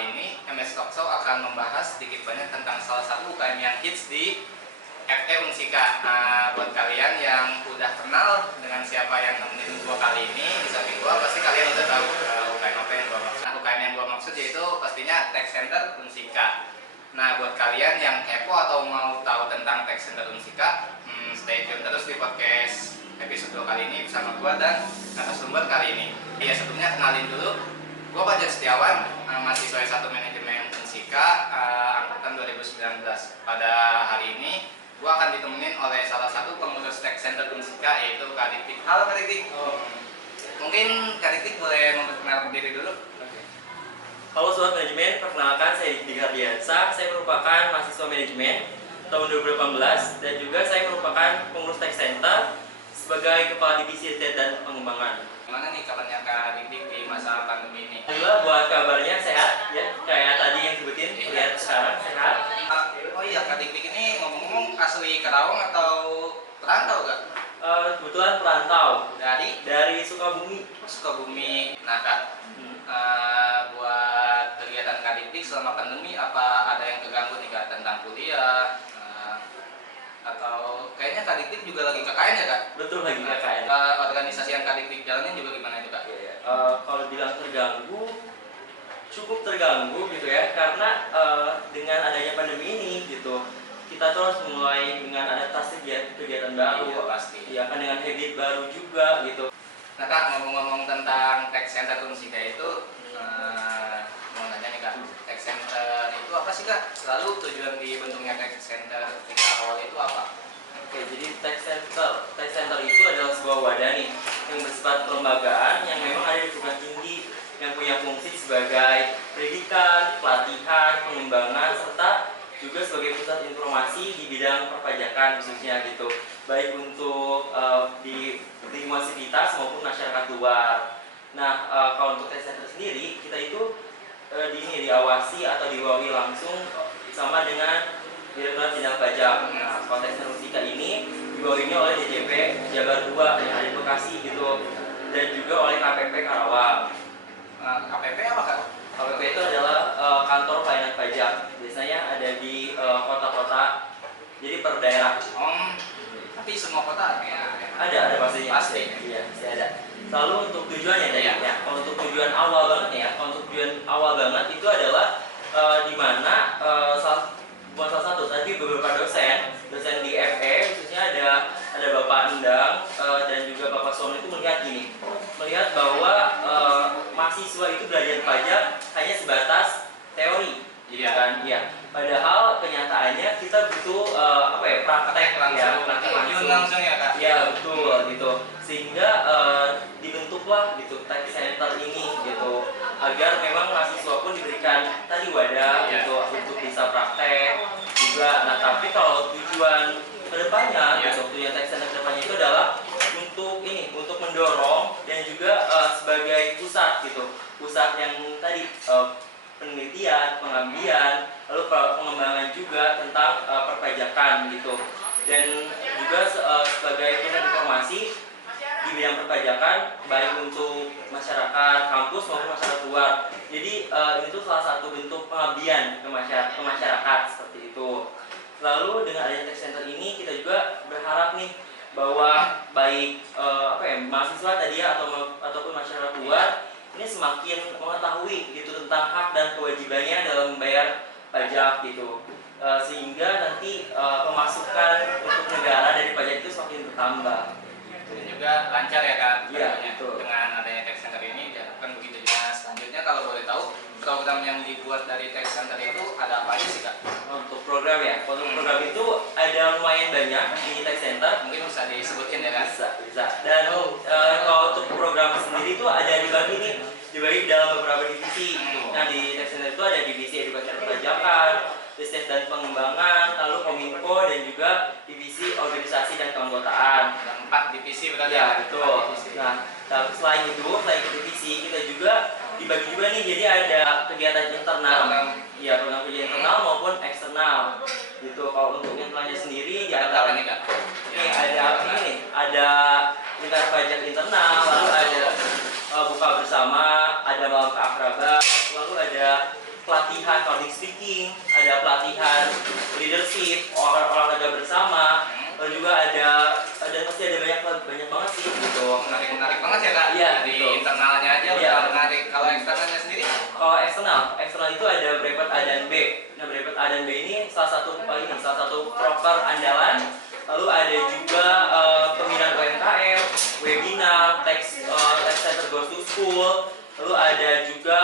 kali ini MS Talk Show akan membahas sedikit banyak tentang salah satu UKM yang hits di FE Unsika. Nah, buat kalian yang udah kenal dengan siapa yang nemenin gua kali ini, di samping gua pasti kalian udah tahu UKM apa yang gua maksud. Nah, UKM yang gua maksud yaitu pastinya Tech Center Unsika. Nah, buat kalian yang kepo atau mau tahu tentang Tech Center Unsika, stay tune terus di podcast episode kali ini bersama gua dan narasumber kali ini. Ya, sebelumnya kenalin dulu, gua Fajar Setiawan, mahasiswa S1 Manajemen Unsika angkatan 2019. Pada hari ini gua akan ditemenin oleh salah satu pengurus Tech Center Unsika, yaitu Kak Dikdik. Halo Kak Dikdik. Mungkin Kak Dikdik boleh memperkenalkan diri dulu. Halo Sobat Manajemen, perkenalkan saya Dikdik Hardiansa. Saya merupakan mahasiswa manajemen tahun 2018 dan juga saya merupakan pengurus Tech Center sebagai Kepala Divisi Riset dan Pengembangan. Gimana nih kabarnya Kak Dikdik di masa pandemi ini? Alhamdulillah, buat kabarnya sehat ya, kayak tadi yang disebutin, lihat sekarang sehat. Oh iya, Kak Dikdik ini ngomong-ngomong asli Karawang atau perantau Kak? Kebetulan perantau Dari Sukabumi. Sukabumi. Nah Kak, buat kegiatan Kak Dikdik selama pandemi apa ada yang keganggu nih Kak tentang kuliah? Atau kayaknya Kak Dikdik juga lagi KKN ya Kak? Betul, lagi KKN. Organisasi yang Kak Dikdik jalanin juga gimana itu Kak? Kalau bilang terganggu, cukup terganggu gitu ya, karena dengan adanya pandemi ini gitu, kita tuh harus mulai dengan adaptasi kegiatan baru. Iya, pasti. Ya kan, dengan habit baru juga gitu. Nah Kak, ngomong-ngomong tentang Tech Center Unsika itu, mau nanya nih Kak, Tech Center itu apa sih Kak? Lalu tujuan dibentuknya Tech Center ketika awal itu apa? Oke, jadi Tech Center itu adalah sebuah wadah nih yang bersifat kelembagaan yang memang ada di perguruan tinggi, yang punya fungsi sebagai pendidikan, pelatihan, pengembangan, serta juga sebagai pusat informasi di bidang perpajakan khususnya gitu, baik untuk di lingkungan sivitas maupun masyarakat luar. Nah, kalau untuk Tech Center sendiri, kita itu diawasi atau diwawahi langsung sama dengan Direktorat Jenderal Pajak. Nah, kalau Tech Center Unsika ini dibawahinya oleh DJP Jabar 2 yang ada di Bekasi gitu, dan juga oleh KPP Karawang. KPP apa Kak? KPP itu adalah kantor pelayanan pajak. Biasanya ada di kota-kota, jadi per daerah. Tapi semua kota Ada pastinya. Pasti. Iya, pasti ada. Lalu untuk tujuannya tadi ya, kalau untuk tujuan awal banget ya, kalau untuk tujuan awal banget itu adalah di mana bukan salah satu, tapi beberapa dosen di FE khususnya ada Bapak Endang dan juga Bapak Sono itu melihat bahwa mahasiswa itu belajar pajak hanya sebatas teori, gitu kan? Iya. Padahal kenyataannya kita butuh praktek langsung ya Kak? Iya, betul gitu. Sehingga dibentuklah gitu Tech Center ini gitu, agar memang mahasiswa pun diberikan tadi wadah gitu untuk bisa praktek juga. Nah, tapi kalau tujuan kedepannya gitu, tujuan Tech Center kedepannya itu adalah untuk mendorong dan juga sebagai pusat gitu, pusat yang tadi penelitian, pengabdian, lalu pengembangan juga tentang perpajakan gitu, dan juga sebagai pusat informasi di bidang perpajakan baik untuk masyarakat kampus maupun masyarakat luar. Jadi ini tuh salah satu bentuk pengabdian ke masyarakat seperti itu. Lalu dengan adanya Tech Center ini kita juga berharap nih bahwa baik mahasiswa tadi ya ataupun masyarakat luar ini semakin mengetahui gitu tentang hak dan kewajibannya dalam membayar pajak gitu, sehingga nanti pemasukan untuk negara dari pajak itu semakin bertambah. Dan juga lancar ya Kak? Iya, betul. Dengan adanya Tech Center ini diharapkan begitu juga. Selanjutnya kalau boleh tahu, program yang dibuat dari Tech Center itu ada apa aja sih Kak? Untuk program ya, untuk program itu ada lumayan banyak di Tech Center. Mungkin bisa disebutin ya Kak? Bisa. Dan kalau untuk program sendiri itu ada dibagi dalam beberapa divisi. Nah, di Tech Center itu ada divisi edukasi perpajakan, riset dan pengembangan, lalu Kominfo, dan juga divisi organisasi dan keanggotaan. Ada 4 divisi berarti ya? Betul. Nah, selain divisi, kita juga dibagi juga nih, jadi ada kegiatan internal, program kerja internal maupun eksternal gitu. Kalau untuk internalnya sendiri apa nih Kak? Ada lingkar pajak internal, lalu ada buka bersama, ada malam keakraban, lalu ada leadership, olahraga bersama, lalu juga masih ada banyak banget sih gitu. Menarik banget ya Kak. Iya, di betul. internalnya aja Iya. udah menarik. Kalau eksternalnya sendiri? Kalau eksternal itu ada Brevet A dan B. Nah, Brevet A dan B ini salah satu proker andalan. Lalu ada juga pembinaan UMKM, webinar, text center goes to school. Lalu ada juga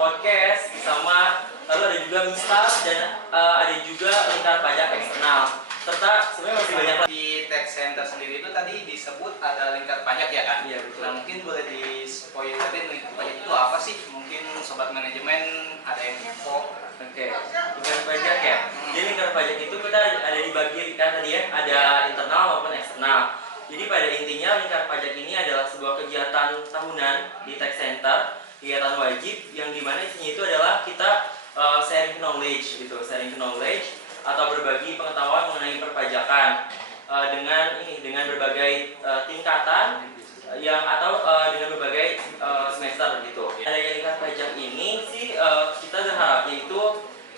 podcast sama, lalu ada juga MISTA dan ada juga lingkaran pajak eksternal. Serta sebenarnya masih banyak lagi. Di tax center sendiri itu tadi disebut ada lingkar pajak ya Kak? Iya, betul. Nah mungkin boleh di-spoilerin lingkar pajak itu apa sih? Mungkin sobat manajemen ada yang info. Oke, lingkar pajak ya. Jadi lingkar pajak itu kita ada dibagi kan tadi ya, ada internal maupun eksternal. Jadi pada intinya lingkar pajak ini adalah sebuah kegiatan tahunan di tax center, kegiatan wajib yang dimana isinya itu adalah kita sharing knowledge gitu, atau berbagi pengetahuan mengenai perpajakan dengan berbagai tingkatan dengan berbagai semester gitu. Adanya lingkar pajak ini sih kita berharapnya itu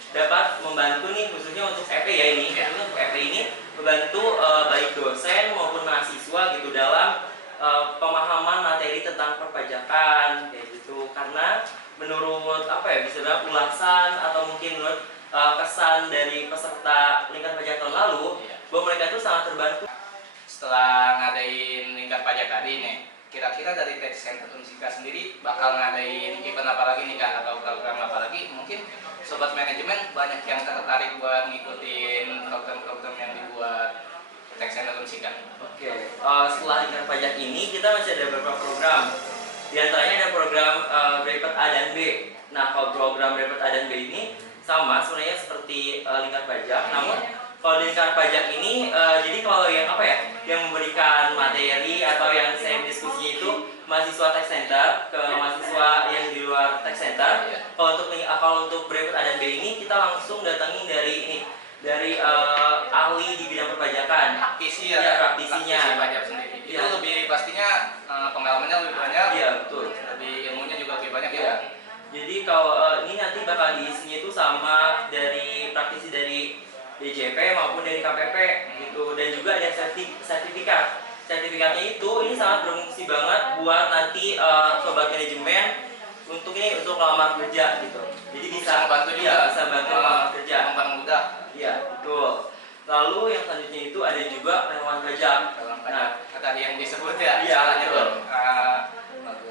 dapat membantu nih khususnya untuk EP ya ini. Untuk EP ini membantu baik dosen maupun mahasiswa gitu dalam pemahaman materi tentang perpajakan kayak gitu. Karena menurut bisa bilang ulasan atau mungkin menurut kesan dari peserta lingkar pajak tahun lalu bahwa mereka itu sangat terbantu. Setelah ngadain lingkar pajak tadi nih, kira-kira dari tax center Unsika sendiri bakal ngadain event apa lagi nih Kak, atau program apa lagi? Mungkin sobat manajemen banyak yang tertarik buat ngikutin program-program yang dibuat tax center Unsika. Oke, setelah lingkar pajak ini kita masih ada beberapa program. Di antaranya ada program Brevet A dan B. Nah, kalau program Brevet A dan B ini sama sebenarnya seperti lingkar pajak, namun kalau di lingkar pajak ini jadi kalau yang yang memberikan materi atau yang saya diskusinya itu mahasiswa tax center ke mahasiswa yang di luar tax center. Kalau untuk Brevet A dan B ini kita langsung datangin dari ahli di bidang perpajakan. Praktisi praktisinya. Praktisi pajak sendiri. Itu lebih pastinya pengalamannya lebih banyak. Iya, betul. Lebih ilmunya juga lebih banyak ya. ya. Jadi kalau ini nanti bakal diisinya itu sama dari praktisi dari DJP maupun dari KPP gitu, dan juga ada sertifikat. Sertifikatnya itu ini sangat berfungsi banget buat nanti sobat manajemen untuk melamar kerja gitu. Jadi bisa membantu juga, bisa bantu melamar kerja. Mempermudah. Iya, betul. Lalu yang selanjutnya itu ada juga relawan pajak. Nah, tadi yang disebut ya. Iya, betul.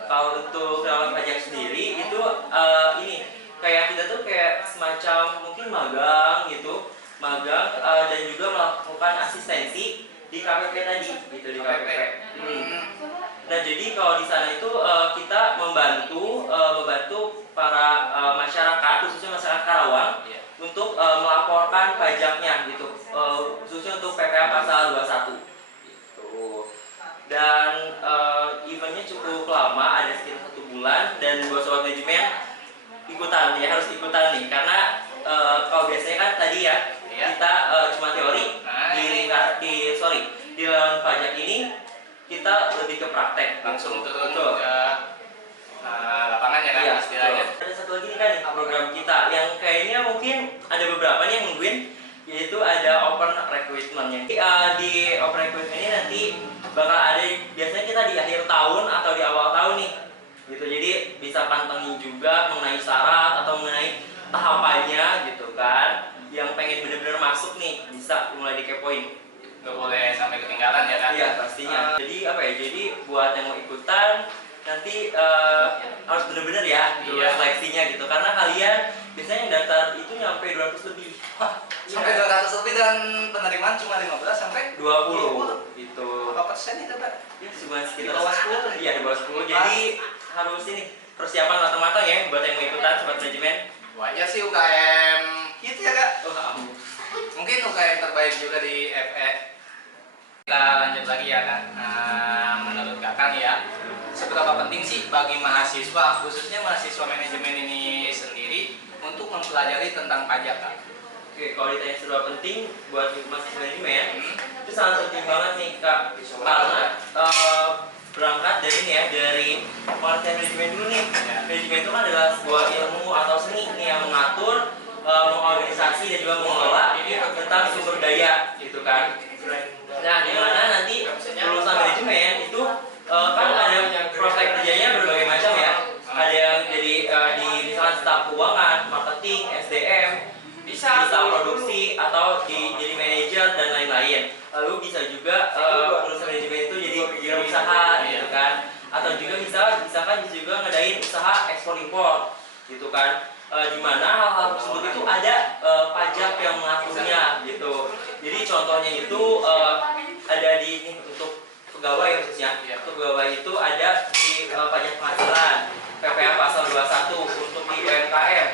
Kalau untuk relawan pajak sendiri itu ini kayak kita tuh kayak semacam mungkin magang gitu, dan juga melakukan asistensi di KPP tadi gitu, di KPP. Nah, jadi kalau di sana itu kita membantu para masyarakat, khususnya masyarakat Karawang untuk melaporkan pajaknya gitu, khususnya untuk PPh pasal 21 gitu. Dan eventnya cukup lama, ada sekitar 1 bulan, dan buat sobat manajemen harus ikutan nih, karena kalau biasanya kan tadi kita cuma teori di lawan pajak ini kita lebih ke praktek, langsung turun ke lapangan ya kan istilahnya. Ada satu lagi nih kan program kita yang kayaknya mungkin ada beberapa nih yang nungguin, yaitu ada open recruitment-nya. Di open recruitment ini nanti bakal ada, biasanya kita di akhir tahun atau di awal tahun nih gitu, jadi bisa pantengin juga mengenai syarat atau mengenai tahapannya gitu kan. Yang pengen bener-bener masuk nih bisa mulai dikepoin, Gak boleh sampai ketinggalan ya kan? Iya pastinya. Jadi buat yang mau ikutan nanti harus bener-bener ya seleksinya gitu, karena kalian biasanya yang daftar itu nyampe 200 lebih. Sampai 200 lebih, dan penerimaan cuma 15 sampai 20 gitu. Berapa persen itu Pak? Ya cuma sekitar Di bawah 10. Iya, di bawah 10. Jadi harus persiapan matang-matang ya buat yang mau ikutan sobat manajemen. Wajar sih UKM gitu ya Kak. Mungkin UKM terbaik juga di FE. Kita lanjut lagi ya Kak. Menurut Kakak nih ya, seberapa penting sih bagi mahasiswa, khususnya mahasiswa manajemen ini sendiri, untuk mempelajari tentang pajak Kak? Oke, kalau ditanya seberapa penting buat mahasiswa manajemen, itu sangat penting banget nih Kak. Karena berangkat dari pengertian manajemen dulu nih. Manajemen itu kan adalah sebuah ilmu atau seni nih yang mengatur, mengorganisasi dan juga mengelola tentang sumber daya gitu kan. Nah, di mana nanti lulusan manajemen itu kan ada prospek kerjanya berbagai macam ya. Ada yang jadi di misalkan staf keuangan, marketing, SDM, bisa produksi atau jadi manajer dan lain-lain. Lalu bisa juga lulusan manajemen itu jadi wirausaha gitu kan. Atau juga misalkan bisa juga ngadain usaha ekspor impor gitu kan. Di mana hal-hal tersebut itu ada pajak yang mengaturnya gitu. Jadi contohnya itu ada di ini untuk pegawai khususnya. Untuk pegawai itu ada di pajak penghasilan PPh pasal 21. Untuk di UMKM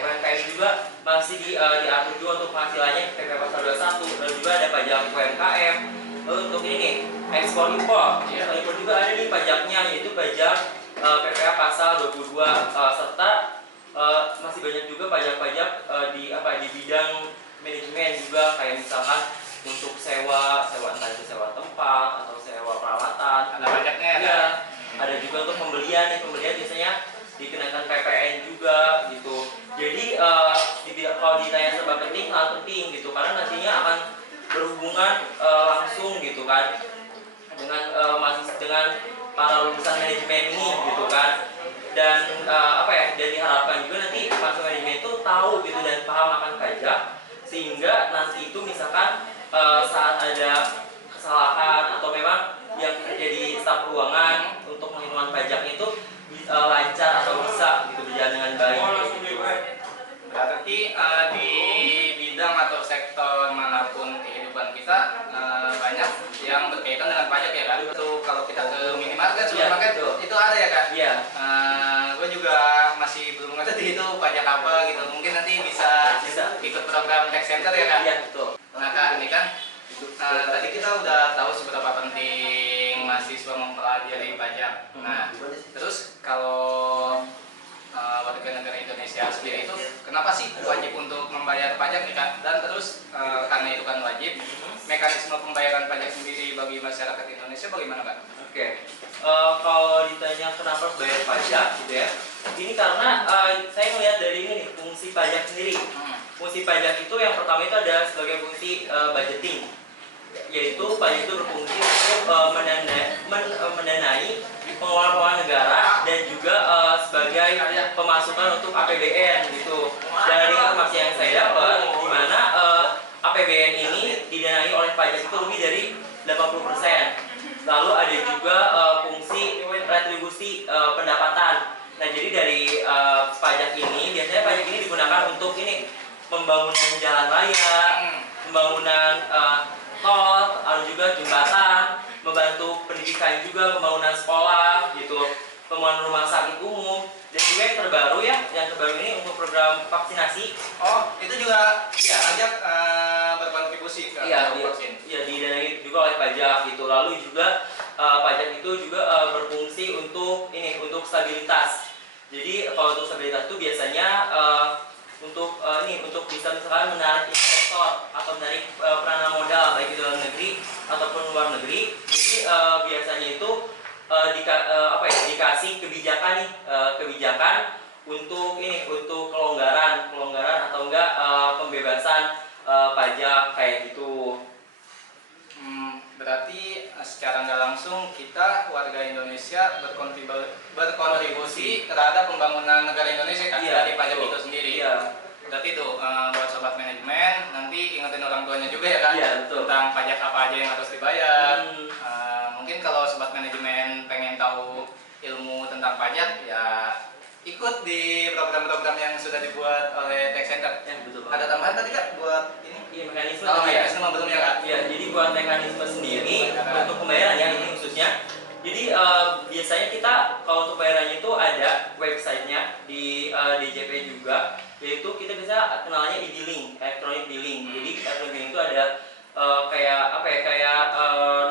juga masih diatur juga untuk penghasilannya PPh pasal 21. Dan juga ada pajak UMKM. Lalu untuk ini ekspor impor. Ekspor impor juga ada nih pajaknya, yaitu pajak PPh pasal 22 serta masih banyak juga pajak-pajak di bidang manajemen juga, kayak misalkan untuk sewa entah itu sewa tempat atau sewa peralatan, ada pajaknya ya. Ada juga untuk pembelian biasanya dikenakan PPN juga gitu. Jadi kalau ditanya serba penting, hal penting gitu, karena nantinya akan berhubungan langsung gitu kan dengan para lulusan manajemen ini gitu kan. Dan dan diharapkan juga nanti mahasiswa manajemen itu tahu gitu dan paham akan pajak, sehingga nanti itu misalkan saat ada kesalahan atau memang yang terjadi staf keuangan untuk penghitungan pajaknya itu lancar atau bisa gitu berjalan dengan baik gitu. Berarti di bidang atau sektor manapun kehidupan kita banyak yang berkaitan dengan pajak ya kan. Itu kalau kita ke minimarket, supermarket itu ada ya kan. Iya. Gue juga masih belum ngerti itu pajak apa gitu. Mungkin nanti bisa ikut program tax center ya kan. Iya, betul. Nah Kak, ini kan tadi kita udah tahu seberapa penting mahasiswa mempelajari pajak. Nah, terus kalau warga negara Indonesia sendiri itu kenapa sih wajib untuk membayar pajak nih Kak? Dan terus karena itu kan wajib, mekanisme pembayaran pajak sendiri bagi masyarakat Indonesia bagaimana Kak? Oke. Kalau ditanya kenapa harus bayar pajak gitu ya, ini karena saya melihat dari ini nih, fungsi pajak sendiri. Fungsi pajak itu yang pertama itu ada sebagai fungsi budgeting, yaitu pajak itu berfungsi untuk mendanai pengeluaran negara dan juga sebagai pemasukan untuk APBN gitu. Dari informasi yang saya dapat, di mana APBN ini didanai oleh pajak itu lebih dari 80%. Lalu ada juga fungsi retribusi pendapatan. Nah, jadi dari pajak ini biasanya pajak ini digunakan untuk ini pembangunan jalan raya, pembangunan tol, lalu juga jembatan, membantu pendidikan juga, pembangunan sekolah gitu, pembangunan rumah sakit umum, dan juga yang terbaru ini untuk program vaksinasi. Oh, itu juga ya pajak berkontribusi ke vaksin. Iya, didanai juga oleh pajak gitu. Lalu juga pajak itu juga berfungsi untuk stabilitas. Jadi kalau untuk stabilitas itu biasanya untuk bisa misalkan menarik investor atau menarik penanam modal baik di dalam negeri ataupun luar negeri. Jadi biasanya itu dikasih kebijakan untuk kelonggaran atau enggak pembebasan pajak kayak gitu. Berarti secara nggak langsung kita warga Indonesia berkontribusi terhadap pembangunan negara Indonesia kan dari pajak itu sendiri. Iya. Berarti itu buat sobat manajemen nanti ingetin orang tuanya juga ya kan, iya, betul, tentang pajak apa aja yang harus dibayar. Mungkin kalau sobat manajemen pengen tahu ilmu tentang pajak ya ikut di program-program yang sudah dibuat oleh Tax Center. Ya, betul. Ada tambahan tadi Kak buat ini? Iya, mekanisme. Mekanisme belum ya Kak? Iya, jadi buat mekanisme sendiri untuk pembayaran ya ini khususnya. Jadi biasanya kita kalau untuk pembayarannya itu ada websitenya di DJP juga, yaitu kita bisa kenalnya e-billing, electronic billing. Jadi electronic billing itu ada kayak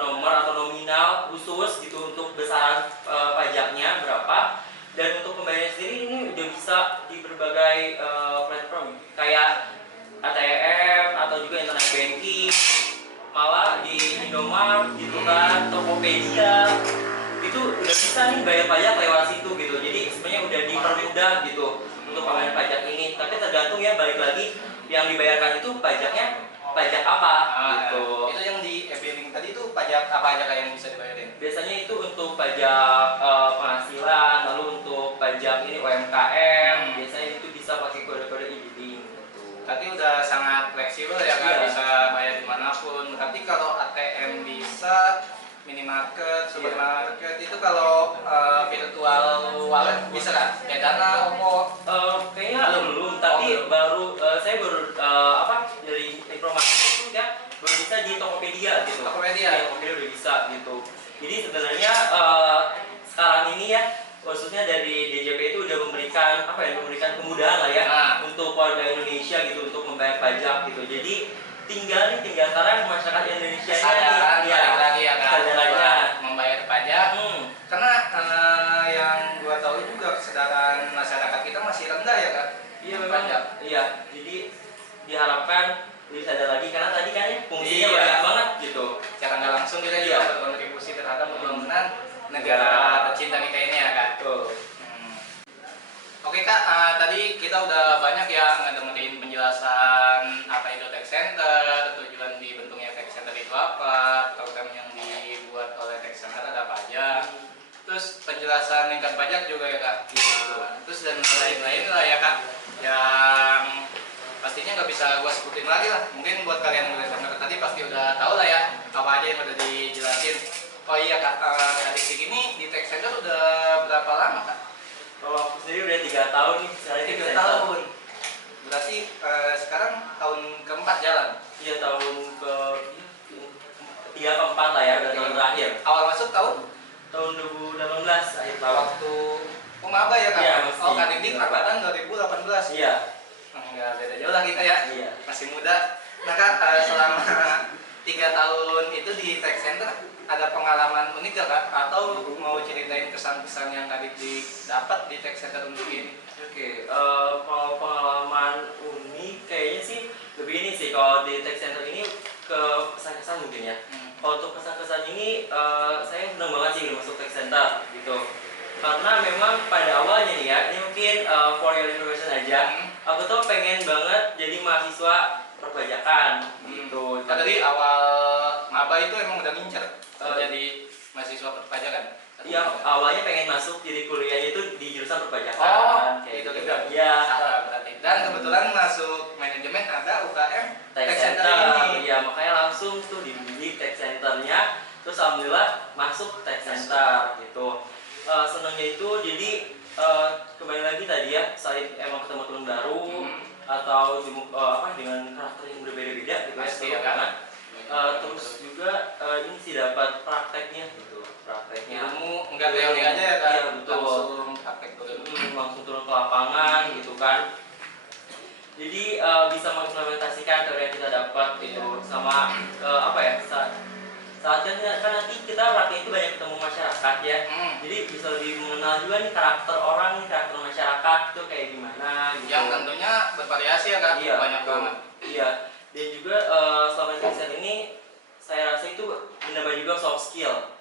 nomor atau nominal khusus gitu untuk besaran pajaknya berapa. Dan untuk pembayaran sendiri ini udah bisa di berbagai platform kayak ATM atau juga internet banking, malah di Indomaret gitu kan, Tokopedia itu udah bisa nih bayar pajak lewat situ gitu. Jadi sebenarnya udah dipermudah gitu untuk pembayaran pajak ini. Tapi tergantung ya, balik lagi yang dibayarkan itu pajaknya pajak apa gitu. Itu yang di e-billing tadi itu pajak apa aja Kak yang bisa dibayarin? Biasanya itu untuk pajak penghasilan, lalu untuk pajak ini UMKM, biasanya itu bisa pakai kode-kode e-billing gitu. Berarti udah sangat fleksibel ya Kak, Iya. bisa bayar dimanapun. Tapi kalau ATM bisa, minimarket, supermarket itu kalau virtual wallet bisa kan? Kayak Dana, OVO. Kayaknya belum, tapi baru saya baru dari informasi itu ya baru bisa di Tokopedia gitu. Tokopedia? Ya, Tokopedia udah bisa gitu. Jadi sebenarnya sekarang ini ya, khususnya dari DJP itu udah memberikan memberikan kemudahan lah ya untuk warga Indonesia gitu untuk membayar pajak gitu. Jadi tinggal sekarang masyarakat Indonesia Kesadaran balik lagi ya Kak, kesadarannya membayar pajak. Karena yang gua tahu juga kesadaran masyarakat kita masih rendah ya Kak. Iya memang. Iya, jadi diharapkan lebih sadar lagi karena tadi kan ya fungsinya banyak banget gitu. Secara nggak langsung kita juga berkontribusi terhadap pembangunan negara tercinta kita ini ya Kak. Oke Kak, tadi kita udah banyak ya ngedengerin penjelasan apa itu tax center, tujuan dibentuknya tax center itu apa, program yang dibuat oleh tax center ada apa aja, terus penjelasan lingkar pajak juga ya Kak. Terus dan lain-lain lah ya Kak, yang pastinya nggak bisa gua sebutin lagi lah. Mungkin buat kalian yang udah denger tadi pasti udah tahu lah ya apa aja yang udah dijelasin. Oh iya Kak, adik-adik ini di tax center udah berapa lama Kak? Kalau aku sendiri udah 3 tahun nih, sekarang 3 tahun. Berarti sekarang tahun keempat jalan. Iya, tahun ketiga keempat lah ya, udah tahun terakhir. Awal masuk tahun 2018 akhir tahun. waktu maba ya Kak? Iya, Oh Kak Dik angkatan 2018. Iya. Enggak beda jauh lah kita ya. Iya. Masih muda. Nah Kak, selama 3 tahun itu di tax center ada pengalaman unik gak Kak? Atau mau ceritain kesan-kesan yang Kak Dik dapat di tax center untuk ini? Oke, kalau pengalaman unik kayaknya sih lebih ini sih kalau di tax center ini ke kesan-kesan mungkin ya. Kalau untuk kesan-kesan ini saya senang banget sih masuk tax center gitu. Karena memang pada awalnya nih ya, ini mungkin for your information aja, aku tuh pengen banget jadi mahasiswa perpajakan gitu. Dari awal maba itu emang udah ngincer jadi mahasiswa perpajakan? Iya, awalnya pengen masuk jadi kuliahnya itu di jurusan perpajakan. Oh, kayak itu juga. Iya. Berarti. Dan kebetulan masuk manajemen ada UKM Tax center ini. Ya, makanya langsung tuh dibidik tax centernya. Terus alhamdulillah masuk tax center gitu. Senangnya itu jadi kembali lagi tadi ya, saya emang ketemu teman baru atau dengan karakter yang berbeda-beda gitu pasti ya kan. Terus juga ini sih dapat prakteknya gitu, prakteknya Ilmu enggak teori aja ya kan? Iya, betul. Langsung praktek turun. Langsung turun ke lapangan gitu kan. Jadi bisa mengimplementasikan teori yang kita dapat itu sama saat kan nanti kita praktek itu banyak ketemu masyarakat ya. Jadi bisa lebih mengenal juga nih karakter orang, nih karakter masyarakat itu kayak gimana gitu. Yang tentunya bervariasi ya kan? Iya, Banyak banget. Iya. Dan juga selama tax center ini saya rasa itu menambah juga soft skill.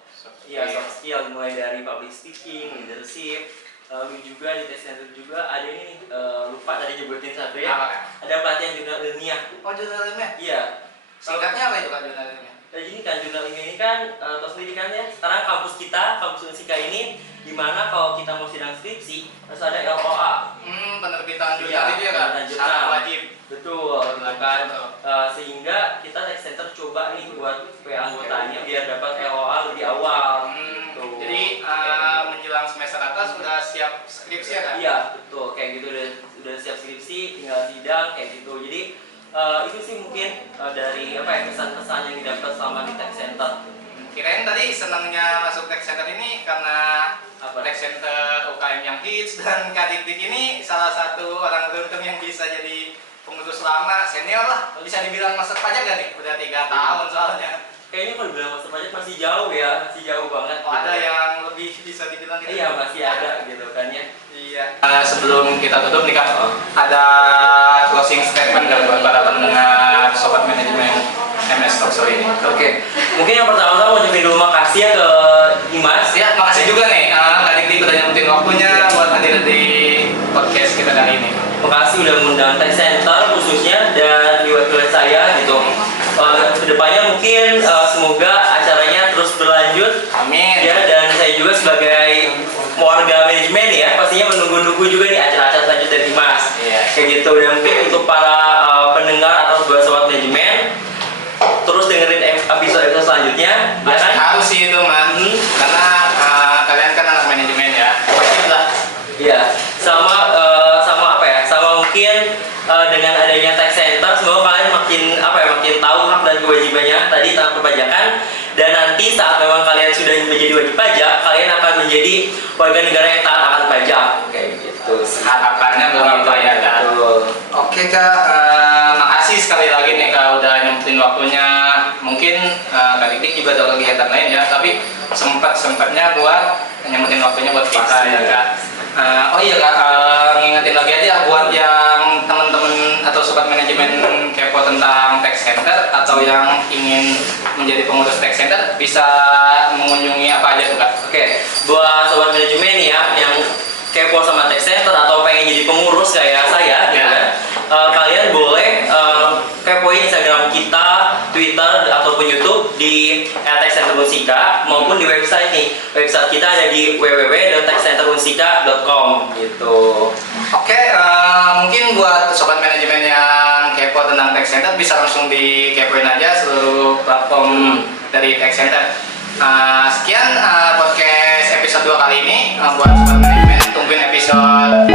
Iya, soft skill mulai dari public speaking, leadership. Lalu juga di tax center juga ada ini lupa tadi nyebutin satu ya. Ada pelatihan jurnal ilmiah. Oh, jurnal ilmiah? Iya. Singkatnya apa itu Kak jurnal ilmiah? Nah, jadi kan jurnal ilmiah ini kan tahu sendiri kan ya. Sekarang kampus Unsika ini dimana kalau kita mau sidang skripsi harus ada LOA. Penerbitan jurnal itu ya kan? Jurnal wajib. Betul, gitu kan. Sehingga kita tax center coba nih buat supaya anggotanya biar dapat LOA lebih awal. Jadi menjelang semester atas sudah siap skripsi ya kan? Iya, betul. Kayak gitu udah siap skripsi, tinggal sidang kayak gitu. Jadi itu sih mungkin dari kesan-kesan yang didapat selama di tax center. Kirain tadi senangnya masuk tax center ini karena tax center UKM yang hits dan Kak Dik ini salah satu orang beruntung yang bisa jadi pengurus lama senior lah. Bisa dibilang master pajak gak nih? Udah 3 tahun soalnya. Kayaknya kalau dibilang master pajak masih jauh ya, masih jauh banget. Oh, ada yang lebih bisa dibilang gitu? Iya, masih ada gitu kan ya. Iya. Sebelum kita tutup nih Kak, ada closing statement nggak buat para pendengar sobat manajemen MS Talkshow ini? Oke. Mungkin yang pertama-tama mau ucapin dulu makasih ya ke Dimas. Ya, makasih juga nih Kak Dik udah nyempetin waktunya buat hadir di podcast kita kali ini. Makasih udah mengundang tax center khususnya dan diwakili saya gitu. semoga acaranya terus berlanjut. Amin. Ya, dan saya juga sebagai warga manajemen ya, pastinya menunggu-nunggu juga nih acara-acara selanjutnya dari Mas. Iya. Kayak gitu. Dan mungkin untuk para pendengar atau sobat manajemen, terus dengerin episode selanjutnya. Ya kan? Harus sih itu Mas, karena kalian kan anak manajemen ya, wajib lah. Iya, sama apa ya? Sama mungkin dengan adanya tax center, semoga kalian makin tahu hak dan kewajibannya tadi tentang perpajakan. Dan nanti saat memang kalian sudah menjadi wajib pajak, kalian akan menjadi warga negara yang taat akan pajak, kayak gitu. Harapannya berapa ya Kak? Oke Kak, makasih sekali lagi nih Kak udah nyempetin waktunya. Mungkin Kak Dik juga ada kegiatan lain ya, tapi sempatnya buat nyempetin waktunya buat kita ya Kak. Oh iya Kak, ngingetin lagi aja buat yang teman-teman atau sobat manajemen kepo tentang tax center atau yang ingin menjadi pengurus tax center bisa mengunjungi apa aja tuh Kak? Oke, buat sobat manajemen ya yang kepo sama tax center atau pengen jadi pengurus kayak saya, gitu kan, kalian boleh kepoin Instagram kita, Twitter ataupun YouTube di @taxcenterunsika maupun di website nih. Website kita ada di www.taxcenterunsika.com gitu. Oke, mungkin buat sobat manajemen yang kepo tentang tax center bisa langsung dikepoin aja seluruh platform dari tax center. Sekian podcast episode 2 kali ini. Buat sobat manajemen tungguin episode